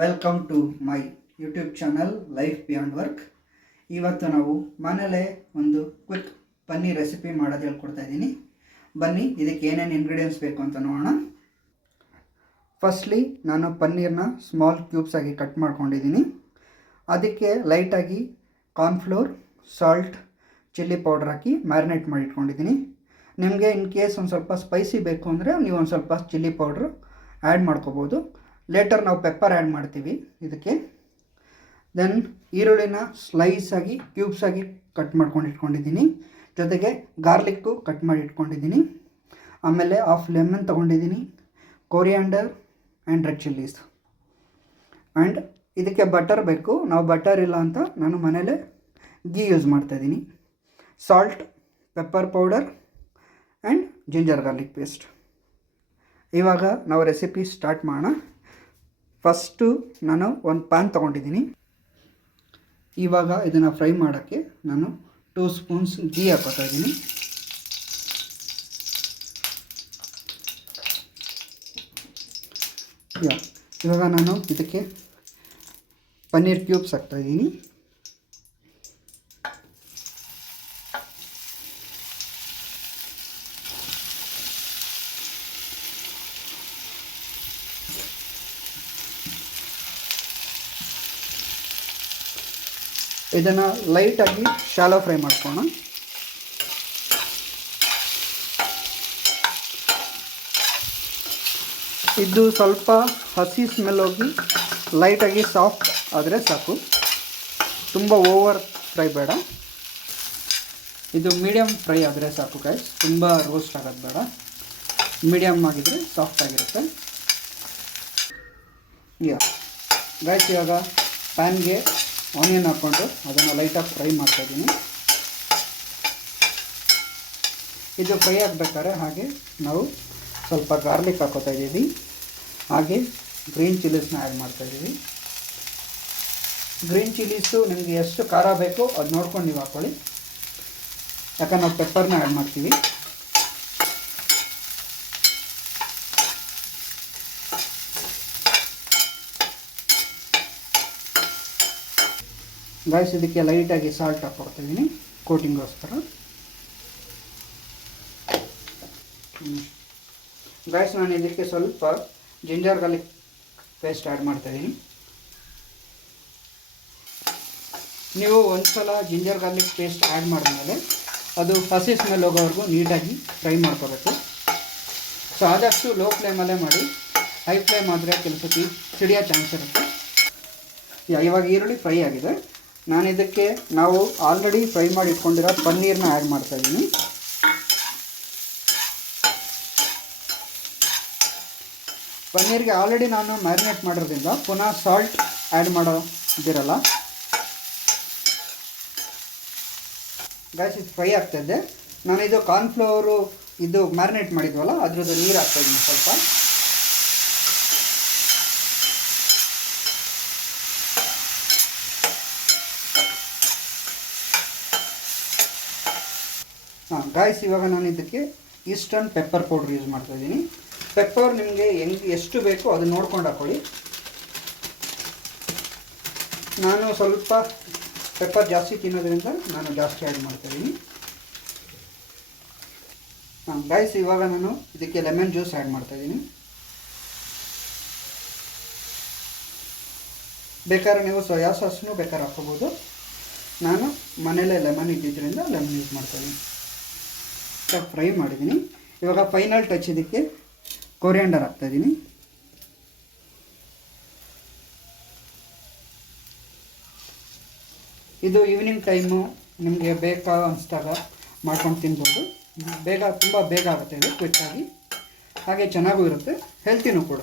Welcome to my YouTube channel life beyond work. ಇವತ್ತು ನಾವು ಮನೇಲೇ ಒಂದು ಕ್ವಿಕ್ ಪನ್ನೀರ್ ರೆಸಿಪಿ ಮಾಡೋದು ಹೇಳ್ಕೊಡ್ತಾ ಇದ್ದೀನಿ. ಬನ್ನಿ ಇದಕ್ಕೆ ಏನೇನು ಇಂಗ್ರೀಡಿಯೆಂಟ್ಸ್ ಬೇಕು ಅಂತ ನೋಡೋಣ. ಫಸ್ಟ್ಲಿ ನಾನು ಪನ್ನೀರ್ನ ಸ್ಮಾಲ್ ಕ್ಯೂಬ್ಸ್ ಆಗಿ ಕಟ್ ಮಾಡ್ಕೊಂಡಿದ್ದೀನಿ. ಅದಕ್ಕೆ ಲೈಟಾಗಿ ಕಾರ್ನ್ಫ್ಲೋರ್, ಸಾಲ್ಟ್, ಚಿಲ್ಲಿ ಪೌಡರ್ ಹಾಕಿ ಮ್ಯಾರಿನೇಟ್ ಮಾಡಿ ಇಟ್ಕೊಂಡಿದ್ದೀನಿ. ನಿಮಗೆ ಇನ್ ಕೇಸ್ ಒಂದು ಸ್ವಲ್ಪ ಸ್ಪೈಸಿ ಬೇಕು ಅಂದರೆ ನೀವು ಒಂದು ಸ್ವಲ್ಪ ಚಿಲ್ಲಿ ಪೌಡ್ರು ಆ್ಯಡ್ ಮಾಡ್ಕೋಬೋದು. ಲೇಟರ್ ನಾವು ಪೆಪ್ಪರ್ ಆ್ಯಡ್ ಮಾಡ್ತೀವಿ ಇದಕ್ಕೆ. ದೆನ್ ಈರುಳ್ಳಿನ ಸ್ಲೈಸ್ ಆಗಿ ಕ್ಯೂಬ್ಸ್ ಆಗಿ ಕಟ್ ಮಾಡ್ಕೊಂಡು ಇಟ್ಕೊಂಡಿದ್ದೀನಿ. ಜೊತೆಗೆ ಗಾರ್ಲಿಕ್ಕು ಕಟ್ ಮಾಡಿ ಇಟ್ಕೊಂಡಿದ್ದೀನಿ. ಆಮೇಲೆ ಹಾಫ್ ಲೆಮನ್ ತೊಗೊಂಡಿದ್ದೀನಿ, coriander and red chillies. And ಇದಕ್ಕೆ ಬಟರ್ ಬೇಕು. ನಾವು ಬಟರ್ ಇಲ್ಲ ಅಂತ ನಾನು ಮನೇಲೇ ಗೀ ಯೂಸ್ ಮಾಡ್ತಾಯಿದ್ದೀನಿ. Salt, pepper powder and ginger garlic paste. ಇವಾಗ ನಾವು ರೆಸಿಪಿ ಸ್ಟಾರ್ಟ್ ಮಾಡೋಣ. ಫಸ್ಟು ನಾನು ಒಂದು ಪ್ಯಾನ್ ತೊಗೊಂಡಿದ್ದೀನಿ. ಇವಾಗ ಇದನ್ನು ಫ್ರೈ ಮಾಡೋಕ್ಕೆ ನಾನು 2 ಸ್ಪೂನ್ಸ್ ಗೀ ಹಾಕೋತಾ ಇದ್ದೀನಿ. ಇವಾಗ ನಾನು ಇದಕ್ಕೆ ಪನ್ನೀರ್ ಕ್ಯೂಬ್ಸ್ ಹಾಕ್ತಾಯಿದ್ದೀನಿ. ಇದನ್ನು ಲೈಟಾಗಿ ಶಾಲೋ ಫ್ರೈ ಮಾಡ್ಕೋಣ. ಇದು ಸ್ವಲ್ಪ ಹಸಿ ಸ್ಮೆಲ್ ಹೋಗಿ ಲೈಟಾಗಿ ಸಾಫ್ಟ್ ಆದರೆ ಸಾಕು, ತುಂಬ ಓವರ್ ಫ್ರೈ ಬೇಡ. ಇದು ಮೀಡಿಯಮ್ ಫ್ರೈ ಆದರೆ ಸಾಕು ಗೈಸ್, ತುಂಬ ರೋಸ್ಟ್ ಆಗೋದು ಬೇಡ. ಮೀಡಿಯಮ್ ಆಗಿದ್ದರೆ ಸಾಫ್ಟ್ ಆಗಿರುತ್ತೆ. ಗೈಸ್ ಇವಾಗ ಪ್ಯಾನ್ಗೆ ಆನಿಯನ್ ಹಾಕ್ಕೊಂಡು ಅದನ್ನು ಲೈಟಾಗಿ ಫ್ರೈ ಮಾಡ್ತಾಯಿದ್ದೀನಿ. ಇದು ಫ್ರೈ ಆಗಬೇಕಾದ್ರೆ ಹಾಗೆ ನಾವು ಸ್ವಲ್ಪ ಗಾರ್ಲಿಕ್ ಹಾಕೋತಾ ಇದ್ದೀವಿ. ಹಾಗೆ ಗ್ರೀನ್ ಚಿಲ್ಲೀಸ್ನ ಆ್ಯಡ್ ಮಾಡ್ತಾಯಿದ್ದೀವಿ. ಗ್ರೀನ್ ಚಿಲ್ಲೀಸು ನಿಮಗೆ ಎಷ್ಟು ಖಾರ ಬೇಕೋ ಅದು ನೋಡ್ಕೊಂಡು ನೀವು ಹಾಕ್ಕೊಳ್ಳಿ, ಯಾಕಂದ್ರೆ ನಾವು ಪೆಪ್ಪರ್ನ ಆ್ಯಡ್ ಮಾಡ್ತೀವಿ. ಗೈಸ್ ಇದಕ್ಕೆ ಲೈಟಾಗಿ ಸಾಲ್ಟ್ ಹಾಕ್ಕೊಡ್ತಿದ್ದೀನಿ ಕೋಟಿಂಗೋಸ್ಕರ. ಗೈಸ್ ನಾನು ಇದಕ್ಕೆ ಸ್ವಲ್ಪ ಜಿಂಜರ್ ಗಾರ್ಲಿಕ್ ಪೇಸ್ಟ್ ಆ್ಯಡ್ ಮಾಡ್ತಾಯಿದ್ದೀನಿ. ನೀವು ಒಂದು ಸಲ ಜಿಂಜರ್ ಗಾರ್ಲಿಕ್ ಪೇಸ್ಟ್ ಆ್ಯಡ್ ಮಾಡಿದ್ಮೇಲೆ ಅದು ಹಸಿ ಸ್ಮೆಲ್ ಹೋಗೋವರೆಗೂ ನೀಟಾಗಿ ಫ್ರೈ ಮಾಡ್ಕೋಬೇಕು. ಸೊ ಆದಷ್ಟು ಲೋ ಫ್ಲೇಮಲ್ಲೇ ಮಾಡಿ, ಹೈ ಫ್ಲೇಮ್ ಆದರೆ ಕೆಲಸಕ್ಕೆ ಸಿಡಿಯೋ ಚಾನ್ಸ್ ಇರುತ್ತೆ. ಇವಾಗ ಈರುಳ್ಳಿ ಫ್ರೈ ಆಗಿದೆ. ನಾನು ಇದಕ್ಕೆ ನಾವು ಆಲ್ರೆಡಿ ಫ್ರೈ ಮಾಡಿ ಇಟ್ಕೊಂಡಿರೋ ಪನ್ನೀರ್ನ ಆ್ಯಡ್ ಮಾಡ್ತಾಯಿದ್ದೀನಿ. ಪನ್ನೀರ್ಗೆ ಆಲ್ರೆಡಿ ನಾನು ಮ್ಯಾರಿನೇಟ್ ಮಾಡಿರೋದ್ರಿಂದ ಪುನಃ ಸಾಲ್ಟ್ ಆ್ಯಡ್ ಮಾಡೋದಿರಲ್ಲ. ಗೈಸ್ ಇದು ಫ್ರೈ ಆಗ್ತಾಯಿದ್ದೆ. ನಾನಿದು ಕಾರ್ನ್ಫ್ಲವರು ಇದು ಮ್ಯಾರಿನೇಟ್ ಮಾಡಿದ್ವಲ್ಲ ಅದ್ರದ್ದು ನೀರು ಹಾಕ್ತಾಯಿದ್ದೀನಿ ಸ್ವಲ್ಪ. ಗಾಯ್ಸ್ ಇವಾಗ ನಾನು ಇದಕ್ಕೆ ಈಸ್ಟರ್ನ್ ಪೆಪ್ಪರ್ ಪೌಡ್ರ್ ಯೂಸ್ ಮಾಡ್ತಾಯಿದ್ದೀನಿ. ಪೆಪ್ಪರ್ ನಿಮಗೆ ಎಷ್ಟು ಬೇಕೋ ಅದನ್ನು ನೋಡ್ಕೊಂಡು ಹಾಕ್ಕೊಳ್ಳಿ. ನಾನು ಸ್ವಲ್ಪ ಪೆಪ್ಪರ್ ಜಾಸ್ತಿ ತಿನ್ನೋದ್ರಿಂದ ನಾನು ಜಾಸ್ತಿ ಆ್ಯಡ್ ಮಾಡ್ತಾಯಿದ್ದೀನಿ. ಗಾಯ್ಸ್ ಇವಾಗ ನಾನು ಇದಕ್ಕೆ ಲೆಮನ್ ಜ್ಯೂಸ್ ಆ್ಯಡ್ ಮಾಡ್ತಾಯಿದ್ದೀನಿ. ಬೇಕಾದ್ರೆ ನೀವು ಸೋಯಾ ಸಾಸ್ನು ಬೇಕಾದ್ರೆ ಹಾಕ್ಕೋಬೋದು. ನಾನು ಮನೇಲೇ ಲೆಮನ್ ಇದ್ದಿದ್ದರಿಂದ ಲೆಮನ್ ಯೂಸ್ ಮಾಡ್ತಾಯಿದ್ದೀನಿ. ಫ್ರೈ ಮಾಡಿದ್ದೀನಿ. ಇವಾಗ ಫೈನಲ್ ಟಚ್ ಇದಕ್ಕೆ ಕೊರಿಯಾಂಡರ್ ಹಾಕ್ತಾಯಿದ್ದೀನಿ. ಇದು ಈವ್ನಿಂಗ್ ಟೈಮು ನಿಮಗೆ ಬೇಕಾ ಅನಿಸ್ದಾಗ ಮಾಡ್ಕೊಂಡು ತಿನ್ಬೋದು. ತುಂಬ ಬೇಗ ಆಗುತ್ತೆ ಇದು ಕ್ವಿಕ್ಕಾಗಿ, ಹಾಗೆ ಚೆನ್ನಾಗೂ ಇರುತ್ತೆ, ಹೆಲ್ತಿನೂ ಕೂಡ.